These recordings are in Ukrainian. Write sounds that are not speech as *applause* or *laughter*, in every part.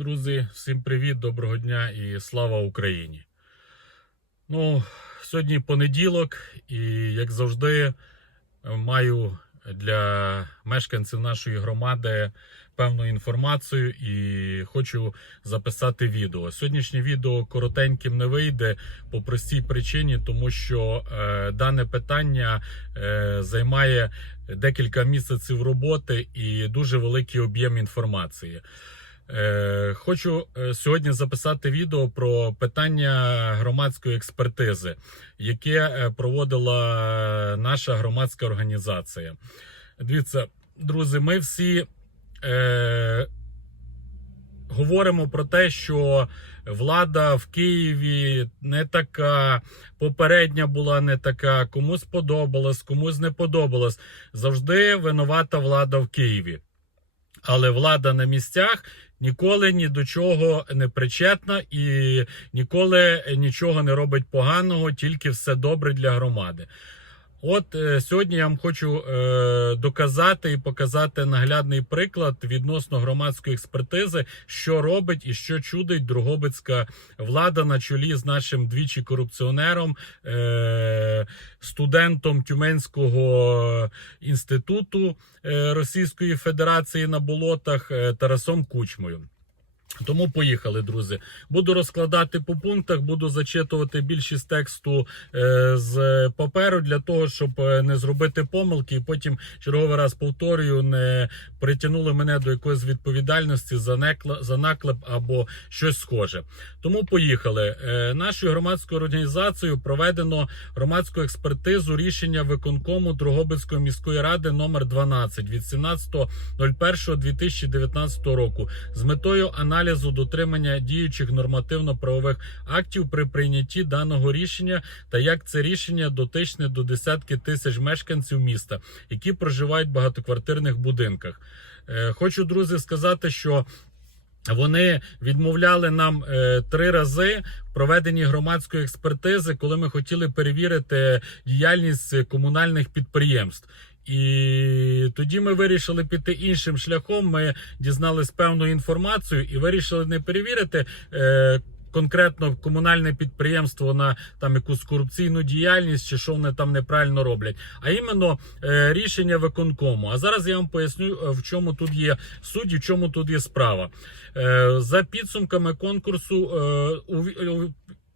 Друзі, всім привіт, доброго дня і слава Україні. Ну, сьогодні понеділок, і як завжди, маю для мешканців нашої громади певну інформацію і хочу записати відео. Сьогоднішнє відео коротеньким не вийде по простій причині, тому що е, дане питання е, займає декілька місяців роботи і дуже великий об'єм інформації. Е, Хочу е, сьогодні записати відео про питання громадської експертизи, яке е, проводила наша громадська організація. Дивіться, друзі, ми всі е, говоримо про те, що влада в Києві не така, попередня була не така, комусь сподобалась, комусь не подобалась. Завжди винувата влада в Києві. Але влада на місцях ніколи ні до чого не причетна і ніколи нічого не робить поганого, тільки все добре для громади. От е, сьогодні я вам хочу е, доказати і показати наглядний приклад відносно громадської експертизи, що робить і що чудить Другобицька влада на чолі з нашим двічі корупціонером, е, студентом Тюменського інституту е, Російської Федерації на болотах е, Тарасом Кучмою. Тому поїхали, друзі. Буду розкладати по пунктах, буду зачитувати більшість тексту е, з паперу для того, щоб е, не зробити помилки, і потім черговий раз повторюю, не притягнули мене до якоїсь відповідальності за некла- за наклеп або щось схоже. Тому поїхали. Е, нашою громадською організацією проведено громадську експертизу рішення виконкому Дрогобицької міської ради номер 12 від 17.01.2019 року з метою аналізу дотримання діючих нормативно-правових актів при прийнятті даного рішення та як це рішення дотичне до десятки тисяч мешканців міста, які проживають в багатоквартирних будинках. Е, Хочу, друзі, сказати, що вони відмовляли нам е, три рази проведенні громадської експертизи, коли ми хотіли перевірити діяльність комунальних підприємств. І тоді ми вирішили піти іншим шляхом. Ми дізнались певну інформацію і вирішили не перевірити. Е, Конкретно комунальне підприємство на там якусь корупційну діяльність чи що вони там неправильно роблять, а іменно е, рішення виконкому. А зараз я вам поясню, е, в чому тут є суть і в чому тут є справа. Е, за підсумками конкурсу е, у,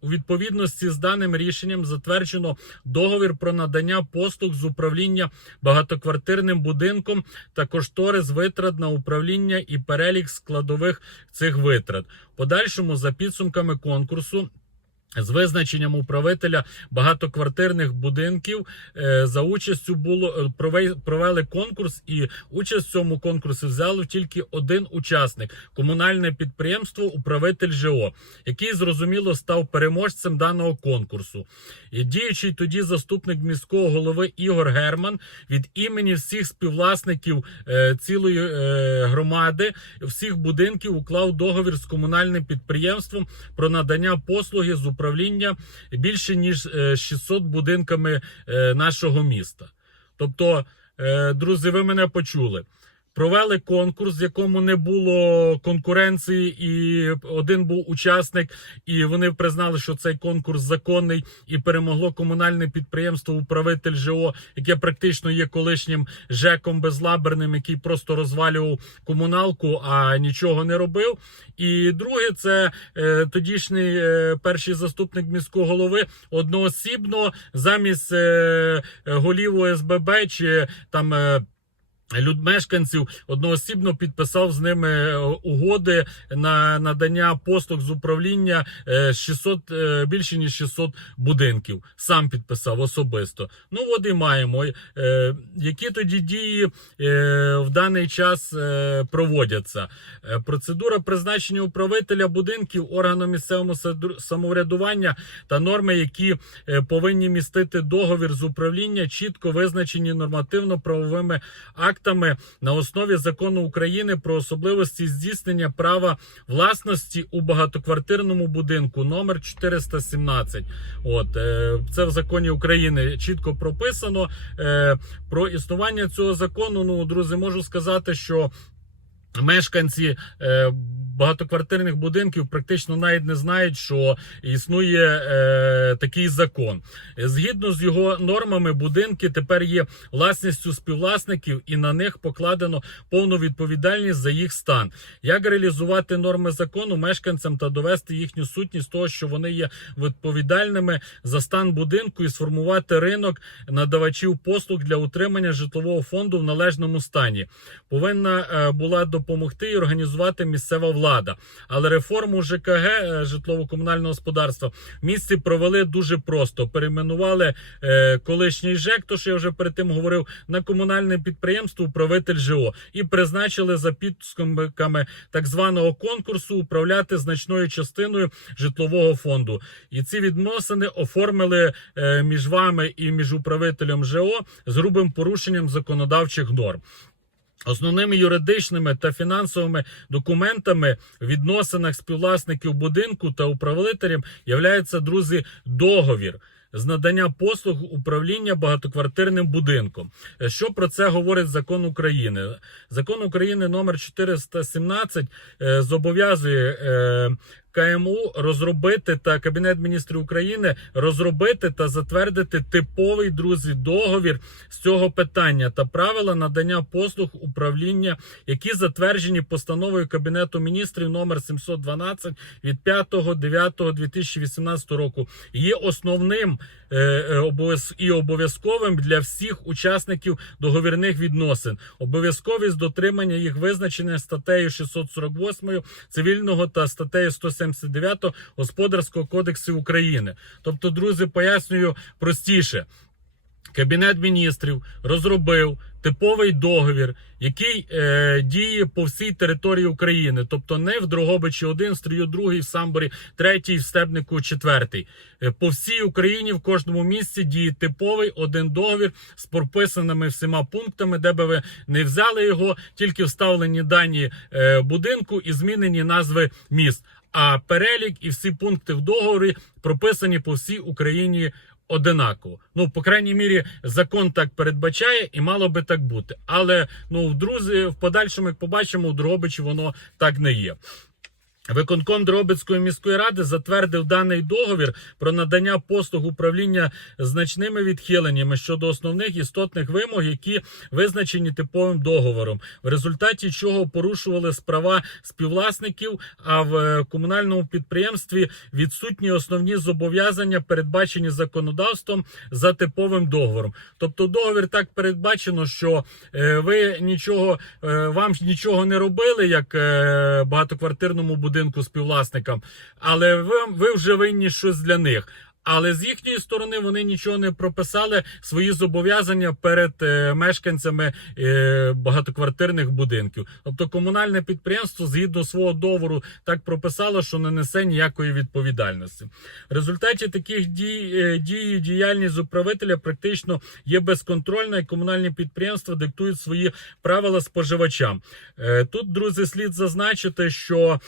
у відповідності з даним рішенням затверджено договір про надання послуг з управління багатоквартирним будинком та кошторис витрат на управління і перелік складових цих витрат. Подальшому за підсумками конкурсу. З визначенням управителя багатоквартирних будинків е, за участю було е, провели конкурс, і участь в цьому конкурсі взяв тільки один учасник комунальне підприємство Управитель ЖО, який зрозуміло став переможцем даного конкурсу. І діючий тоді заступник міського голови Ігор Герман від імені всіх співвласників е, цілої громади всіх будинків уклав договір з комунальним підприємством про надання послуги з управління більше ніж е, 600 будинками е, нашого міста. Тобто, е, друзі, ви мене почули. Провели конкурс, в якому не було конкуренції, і один був учасник, і вони признали, що цей конкурс законний, і перемогло комунальне підприємство Управитель ЖО, яке практично є колишнім ЖЕКом безлаберним, який просто розвалював комуналку, а нічого не робив. І друге, це е, тодішній е, перший заступник міського голови одноосібно замість е, голів ОСББ чи там. Е, Люд мешканців одноосібно підписав з ними е, угоди на надання послуг з управління е, 600, е, більше ніж 600 будинків. Сам підписав особисто. Ну от і маємо. Е, Які тоді дії е, в даний час е, проводяться? Е, Процедура призначення управителя будинків органом місцевого самоврядування та норми, які е, повинні містити договір з управління, чітко визначені нормативно-правовими актами на основі закону України про особливості здійснення права власності у багатоквартирному будинку номер 417. От е, це в законі України чітко прописано. Е, Про існування цього закону, ну друзі, можу сказати, що. Мешканці е, багатоквартирних будинків практично навіть не знають, що існує е, такий закон. Згідно з його нормами, будинки тепер є власністю співвласників, і на них покладено повну відповідальність за їх стан. Як реалізувати норми закону мешканцям та довести їхню сутність того, що вони є відповідальними за стан будинку і сформувати ринок надавачів послуг для утримання житлового фонду в належному стані. Повинна е, була допомогти і організувати місцева влада. Але реформу ЖКГ е, житлово-комунального господарства в місті провели дуже просто. Перейменували е, колишній ЖЕК, то що я вже перед тим говорив, на комунальне підприємство управитель ЖО і призначили за підсумками так званого конкурсу управляти значною частиною житлового фонду. І ці відносини оформили е, між вами і між управителем ЖО з грубим порушенням законодавчих норм. Основними юридичними та фінансовими документами в відносинах співвласників будинку та управителів являється, друзі, договір. З надання послуг управління багатоквартирним будинком. Е, Що про це говорить закон України? Закон України номер 417 е, зобов'язує е, КМУ розробити та Кабінет міністрів України розробити та затвердити типовий друзі договір з цього питання та правила надання послуг управління, які затверджені постановою Кабінету міністрів номер 712 від 5.9.2018 року. Є основним е, е, і обов'язковим для всіх учасників договірних відносин. Обов'язковість дотримання їх визначення статтею 648 цивільного та статтею 179 Господарського кодексу України. Тобто, друзі, пояснюю простіше. Кабінет міністрів розробив типовий договір, який е, діє по всій території України, тобто не в Дрогобичі 1, в Стрію 2, в Самборі 3, в Стебнику 4. Е, по всій Україні в кожному місці діє типовий один договір з прописаними всіма пунктами, де би ви не взяли його, тільки вставлені дані е, будинку і змінені назви міст. А перелік і всі пункти в договорі прописані по всій Україні одинаково. Ну, по крайній мірі, закон так передбачає, і мало би так бути. Але ну, друзі, в подальшому, як побачимо, у Дрогобичі воно так не є. Виконком Дрогобицької міської ради затвердив даний договір про надання послуг управління значними відхиленнями щодо основних істотних вимог, які визначені типовим договором, в результаті чого порушували права співвласників. А в е, комунальному підприємстві відсутні основні зобов'язання, передбачені законодавством за типовим договором. Тобто, договір так передбачено, що е, ви нічого е, вам нічого не робили, як багатоквартирному будинку співвласникам, але ви, ви вже винні щось для них. Але з їхньої сторони вони нічого не прописали свої зобов'язання перед е, мешканцями е, багатоквартирних будинків. Тобто комунальне підприємство згідно свого договору так прописало, що не несе ніякої відповідальності. В результаті таких дій е, дій діяльність управителя практично є безконтрольна, і комунальні підприємства диктують свої правила споживачам. Е, Тут, друзі, слід зазначити, що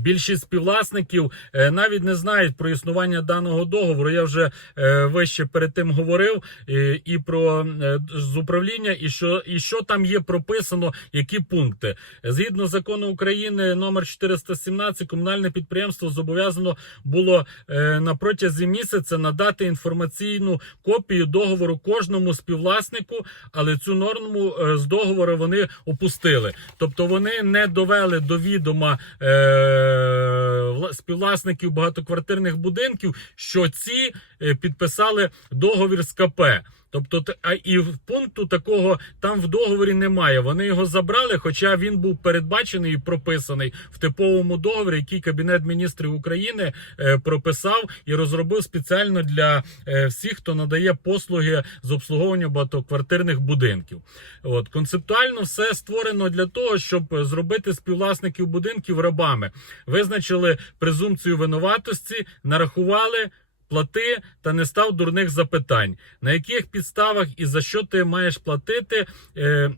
Більшість співвласників е, навіть не знають про існування даного договору. Я вже е, вище перед тим говорив е, і про е, з управління, і що і що там є прописано, які пункти згідно закону України номер 417, комунальне підприємство зобов'язано було е, на протязі місяця надати інформаційну копію договору кожному співвласнику, але цю норму е, з договору вони опустили. Тобто вони не довели до відома. Е, співвласників багатоквартирних будинків, що ці е, підписали договір з КП. Тобто, а і в пункту такого там в договорі немає. Вони його забрали, хоча він був передбачений і прописаний в типовому договорі, який Кабінет міністрів України е, прописав і розробив спеціально для е, всіх, хто надає послуги з обслуговування багатоквартирних будинків. От концептуально все створено для того, щоб зробити співвласників будинків рабами. Визначили презумпцію винуватості, нарахували. Плати та не став дурних запитань, на яких підставах і за що ти маєш платити. Е,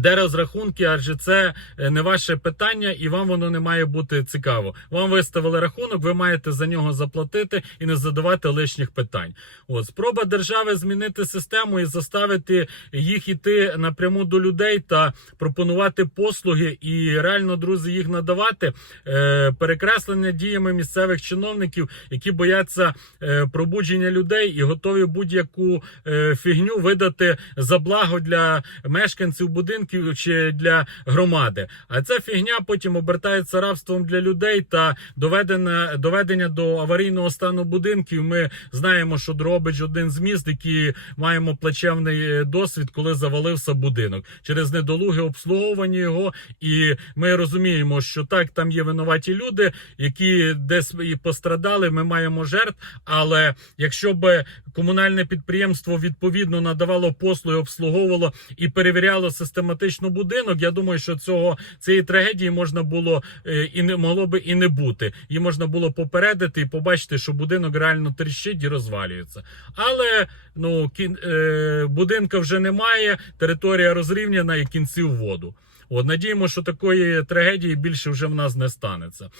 Де розрахунки, адже це е, не ваше питання, і вам воно не має бути цікаво. Вам виставили рахунок, ви маєте за нього заплатити і не задавати лишніх питань. От спроба держави змінити систему і заставити їх іти напряму до людей та пропонувати послуги і реально, друзі, їх надавати. Е, перекреслення діями місцевих чиновників, які бояться е, пробудження людей і готові будь-яку е, фігню видати за благо для мешканців будинків чи для громади. А ця фігня потім обертається рабством для людей та доведення, доведення до аварійного стану будинків. Ми знаємо, що Дробич один з міст, які маємо плачевний е, досвід, коли завалився будинок через недолуге обслуговування його. І ми розуміємо, що так там є винуваті люди, які десь і пострадали. Ми маємо жертв. Але якщо б комунальне підприємство відповідно надавало послуги, обслуговувало і перевіряло систематично будинок, я думаю, що цього цієї трагедії можна було е, і не могло би і не бути. Її можна було попередити і побачити, що будинок реально тріщить і розвалюється. Але ну кін, е, будинка вже немає, територія розрівняна і кінці в воду. От надіємо, що такої трагедії більше вже в нас не станеться.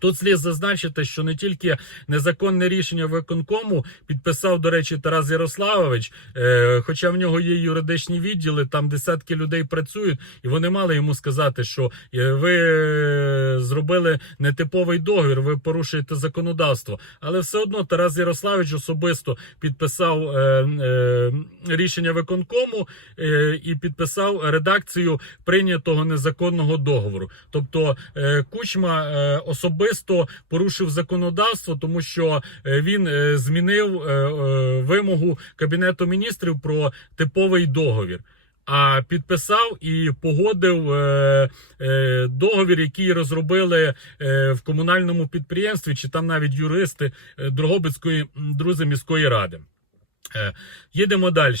Тут слід зазначити, що не тільки незаконне рішення виконкому підписав, до речі, Тарас Ярославович, е, хоча в нього є юридичні відділи, там десятки людей працюють, і вони мали йому сказати, що е, ви е, зробили нетиповий договір, ви порушуєте законодавство. Але все одно Тарас Ярославович особисто підписав е, е, рішення виконкому е, і підписав редакцію прийнятого незаконного договору. Тобто е, Кучма е, особисто порушив законодавство, тому що е, він е, змінив е, вимогу кабінету міністрів про типовий договір. А підписав і погодив е, е, договір, який розробили е, в комунальному підприємстві, чи там навіть юристи Дрогобицької друзі міської ради. Е, їдемо далі.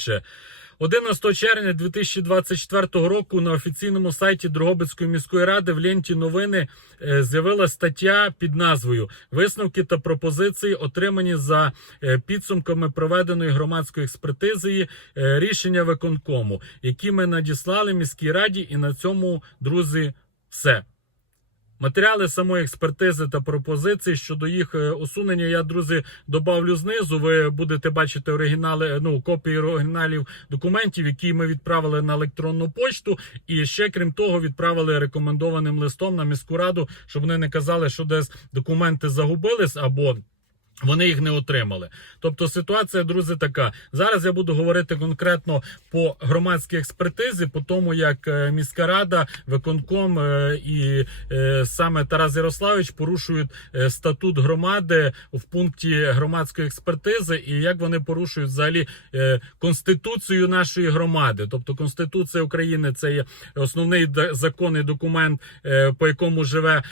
11 червня 2024 року на офіційному сайті Дрогобицької міської ради в ленті новини е, з'явилася стаття під назвою Висновки та пропозиції, отримані за е, підсумками проведеної громадської експертизи е, рішення виконкому, які ми надіслали міській раді, і на цьому, друзі, все. Матеріали самої експертизи та пропозиції щодо їх е, усунення. Я, друзі, добавлю знизу. Ви будете бачити оригінали, ну копії оригіналів документів, які ми відправили на електронну почту. І ще крім того, відправили рекомендованим листом на міську раду, щоб вони не казали, що десь документи загубились або. Вони їх не отримали. Тобто ситуація, друзі, така. Зараз я буду говорити конкретно по громадській експертизі, по тому, як е, міська рада, виконком е, і е, саме Тарас Ярославович порушують статут громади в пункті громадської експертизи, і як вони порушують взагалі конституцію нашої громади. Тобто Конституція України це є основний законний документ, по якому живе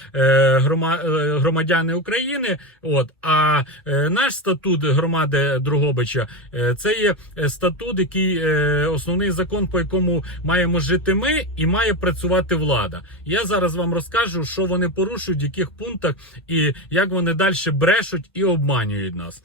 громадяни України. От а наш статут громади Дрогобича е, це є е, статут, який е, основний закон, по якому маємо жити ми, і має працювати влада. Я зараз вам розкажу, що вони порушують, в яких пунктах і як вони далі брешуть і обманюють нас.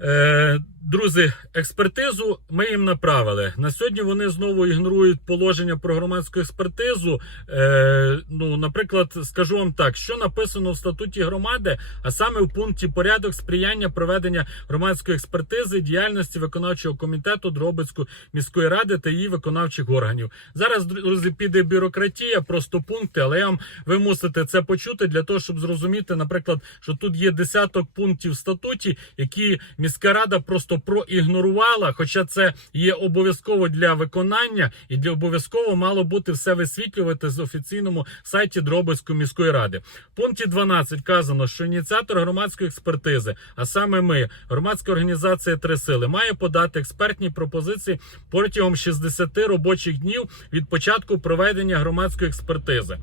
Е, друзі, експертизу ми їм направили. На сьогодні вони знову ігнорують положення про громадську експертизу. Е, ну, наприклад, скажу вам так, що написано в статуті громади, а саме в пункті порядок сприяння проведення громадської експертизи діяльності виконавчого комітету Дробицької міської ради та її виконавчих органів. Зараз друзі, піде бюрократія, просто пункти, але я вам ви мусите це почути для того, щоб зрозуміти, наприклад, що тут є десяток пунктів в статуті, які міська рада просто проігнорувала. Хоча це є обов'язково для виконання, і для обов'язково мало бути все висвітлювати з офіційному сайті Дробицької міської ради. В пункті 12 вказано, що ініціатор громадської експертизи, а саме ми, громадська організація Три сили, має подати експертні пропозиції протягом 60 робочих днів від початку проведення громадської експертизи.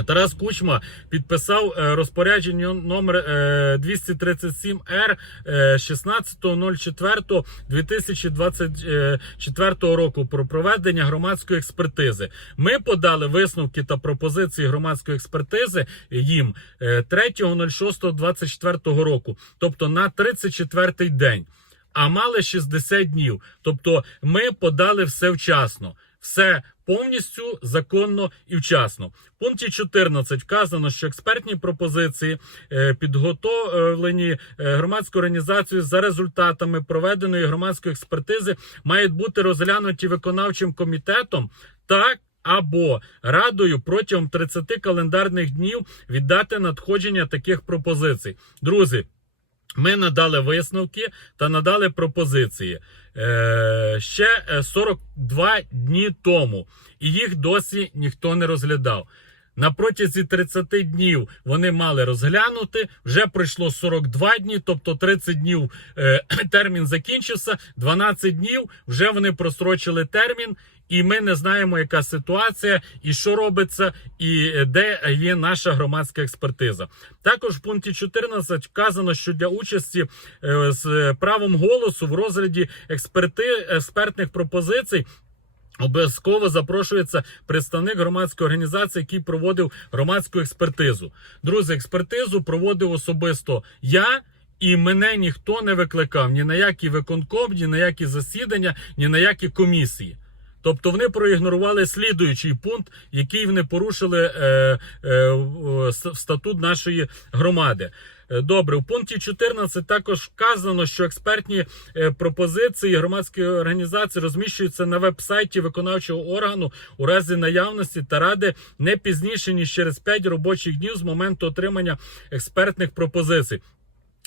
Тарас Кучма підписав е, розпорядження номер е, 237 р 16.04.2024 року про проведення громадської експертизи. Ми подали висновки та пропозиції громадської експертизи їм е, 3.06.24 року, тобто на 34-й день. а мали 60 днів. Тобто ми подали все вчасно. Все повністю законно і вчасно. В пункті 14 вказано, що експертні пропозиції е, підготовлені е, громадською організацією за результатами проведеної громадської експертизи мають бути розглянуті виконавчим комітетом так. Або радою протягом 30 календарних днів від дати надходження таких пропозицій. Друзі, ми надали висновки та надали пропозиції е, ще е, 42 дні тому, і їх досі ніхто не розглядав. На протязі 30 днів вони мали розглянути. Вже пройшло 42 дні, тобто 30 днів е, *clears throat* термін закінчився. 12 днів вже вони просрочили термін. І ми не знаємо, яка ситуація, і що робиться, і е, де є наша громадська експертиза. Також в пункті 14 вказано, що для участі е, з правом голосу в розгляді експерти, експертних пропозицій. Обов'язково запрошується представник громадської організації, який проводив громадську експертизу. Друзі, експертизу проводив особисто я. І мене ніхто не викликав ні на які виконком, ні на які засідання, ні на які комісії. Тобто вони проігнорували слідуючий пункт, який вони порушили е, е, в в статут нашої громади. Е, Добре, в пункті 14 також вказано, що експертні е, пропозиції громадської організації розміщуються на веб-сайті виконавчого органу у разі наявності та ради не пізніше ніж через 5 робочих днів з моменту отримання експертних пропозицій.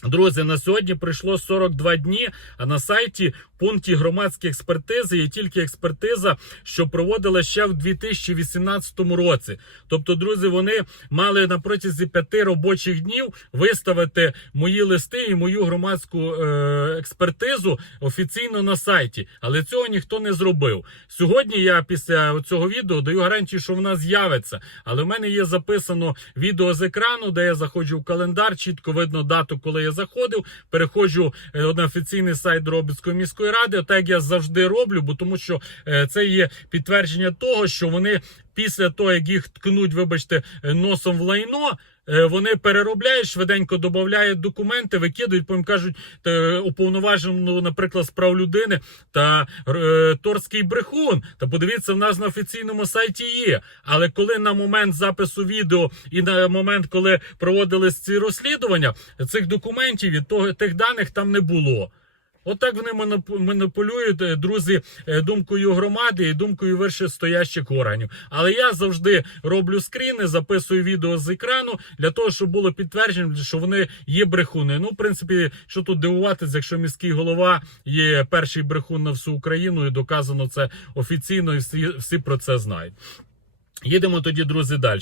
Друзі, на сьогодні пройшло 42 дні. А на сайті пункті громадської експертизи є тільки експертиза, що проводила ще в 2018 році. Тобто, друзі, вони мали на протязі п'яти робочих днів виставити мої листи і мою громадську е, експертизу офіційно на сайті, але цього ніхто не зробив. Сьогодні я після цього відео даю гарантію, що вона з'явиться. Але в мене є записано відео з екрану, де я заходжу в календар, чітко видно дату, коли я заходив. Переходжу е, на офіційний сайт Дробицької міської ради, так я завжди роблю, бо тому що е, це є підтвердження того, що вони після того, як їх ткнуть, вибачте, е, носом в лайно. Е, Вони переробляють швиденько, додають документи, викидують, потім кажуть та, уповноважену, наприклад, з прав людини та е, торський брехун. Та подивіться, в нас на офіційному сайті є. Але коли на момент запису відео і на момент, коли проводились ці розслідування, цих документів і того тих даних там не було. Отак вони е, друзі, е, думкою громади і думкою вищестоящих органів. Але я завжди роблю скріни, записую відео з екрану для того, щоб було підтверджено, що вони є брехуни. Ну, в принципі, що тут дивуватися, якщо міський голова є перший брехун на всю Україну, і доказано це офіційно, і всі, всі про це знають. Їдемо тоді, друзі, далі.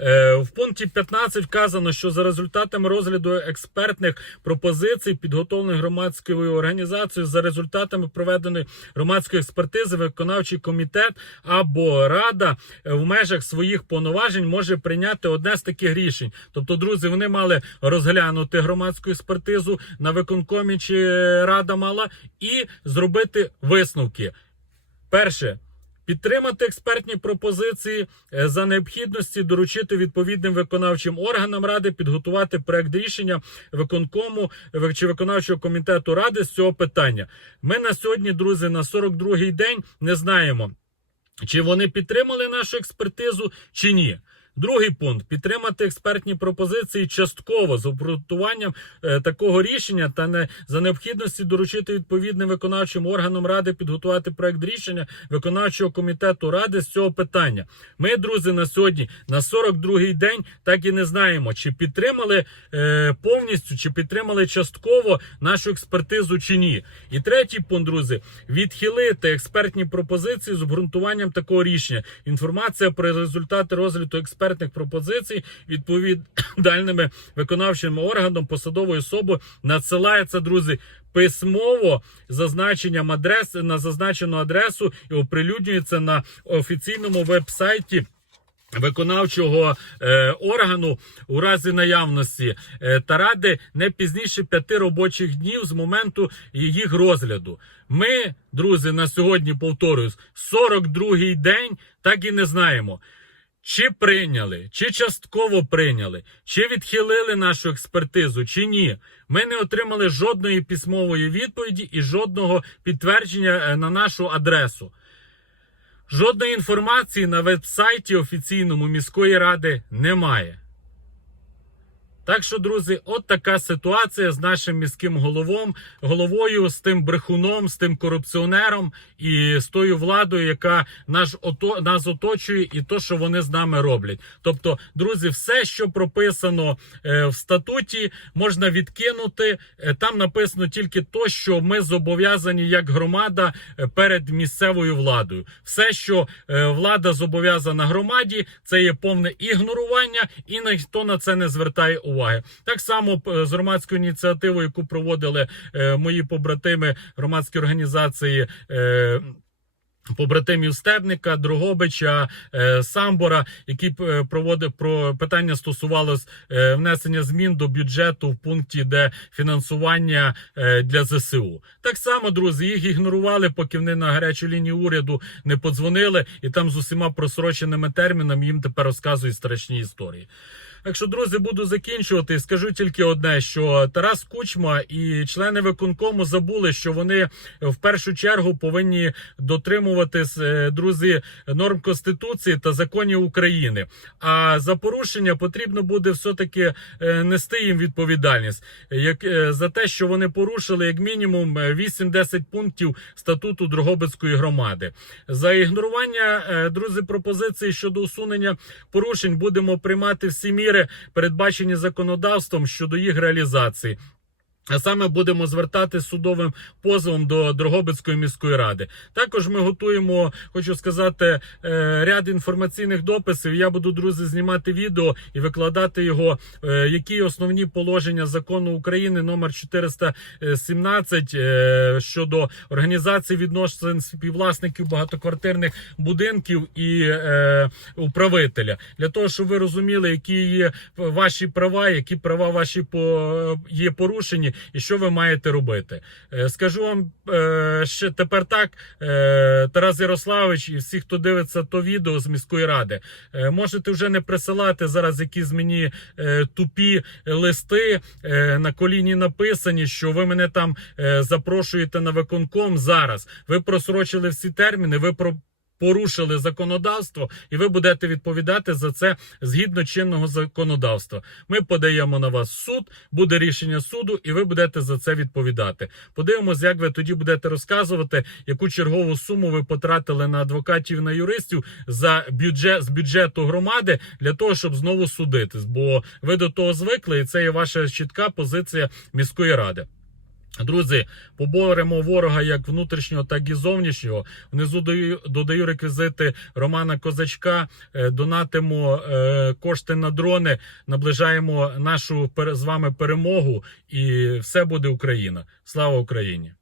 Е, в пункті 15 вказано, що за результатами розгляду експертних пропозицій, підготовлених громадською організацією, за результатами проведеної громадської експертизи, виконавчий комітет або рада в межах своїх повноважень може прийняти одне з таких рішень. Тобто, друзі, вони мали розглянути громадську експертизу на виконкомі чи рада мала і зробити висновки. Перше. Підтримати експертні пропозиції е, за необхідності доручити відповідним виконавчим органам ради підготувати проект рішення виконкому е, чи виконавчого комітету ради з цього питання. Ми на сьогодні, друзі, на 42-й день не знаємо, чи вони підтримали нашу експертизу, чи ні. Другий пункт підтримати експертні пропозиції частково з обґрунтуванням е, такого рішення та не за необхідності доручити відповідним виконавчим органам ради підготувати проект рішення виконавчого комітету ради з цього питання. Ми, друзі, на сьогодні на 42-й день так і не знаємо, чи підтримали е, повністю, чи підтримали частково нашу експертизу чи ні. І третій пункт, друзі, відхилити експертні пропозиції з обґрунтуванням такого рішення. Інформація про результати розгляду експертних пропозицій відповідальними виконавчим органом посадової особи надсилається, друзі. Письмово зазначенням адреси на зазначену адресу і оприлюднюється на офіційному веб-сайті виконавчого е, органу у разі наявності е, та ради не пізніше п'яти робочих днів з моменту їх розгляду. Ми, друзі, на сьогодні повторюсь, 42-й день так і не знаємо. Чи прийняли, чи частково прийняли, чи відхилили нашу експертизу, чи ні. Ми не отримали жодної письмової відповіді і жодного підтвердження е, на нашу адресу. Жодної інформації на веб-сайті офіційному міської ради немає. Так що, друзі, от така ситуація з нашим міським головом, головою, з тим брехуном, з тим корупціонером і з тою владою, яка наш ото, нас оточує, і то, що вони з нами роблять. Тобто, друзі, все, що прописано е, в статуті, можна відкинути. Е, там написано тільки то, що ми зобов'язані як громада е, перед місцевою владою. Все, що е, влада зобов'язана громаді, це є повне ігнорування, і ніхто на це не звертає уваги. Так само е, з громадською ініціативою, яку проводили е, мої побратими громадські організації. е, Побратимів Стебника, Дрогобича, е, Самбора, які е, проводив про питання стосувалось е, внесення змін до бюджету в пункті, де фінансування е, для ЗСУ. Так само, друзі, їх ігнорували, поки вони на гарячу лінію уряду не подзвонили, і там з усіма просроченими термінами їм тепер розказують страшні історії. Так що, друзі, буду закінчувати. Скажу тільки одне: що Тарас Кучма і члени виконкому забули, що вони в першу чергу повинні дотримуватись, е, друзі, норм конституції та законів України. А за порушення потрібно буде все таки нести їм відповідальність, як е, за те, що вони порушили як мінімум е, 8-10 пунктів статуту Дрогобицької громади. За ігнорування, е, друзі, пропозиції щодо усунення порушень будемо приймати всі міри, передбачені законодавством щодо їх реалізації. А саме будемо звертати судовим позовом до Дрогобицької міської ради. Також ми готуємо, хочу сказати, е, ряд інформаційних дописів. Я буду друзі знімати відео і викладати його. е, Які основні положення закону України номер 417 е, щодо організації відносин співвласників багатоквартирних будинків і управителя для того, щоб ви розуміли, які є ваші права, які права ваші є порушені, і що ви маєте робити. Е, Скажу вам е, ще тепер так, е, Тарас Ярославович і всі, хто дивиться то відео з міської ради, можете вже не присилати зараз якісь мені тупі листи на коліні написані, що ви мене там запрошуєте на виконком зараз. Ви просрочили всі терміни, ви про. Порушили законодавство, і ви будете відповідати за це згідно чинного законодавства. Ми подаємо на вас суд, буде рішення суду, і ви будете за це відповідати. Подивимось, як ви тоді будете розказувати, яку чергову суму ви потратили на адвокатів на юристів за бюджет з бюджету громади для того, щоб знову судитись. Бо ви до того звикли, і це є ваша чітка позиція міської ради. Друзі, поборемо ворога як внутрішнього, так і зовнішнього. Внизу даю, додаю реквізити Романа Козачка. Е, Донатимо е, кошти на дрони, наближаємо нашу з вами перемогу, і все буде Україна. Слава Україні!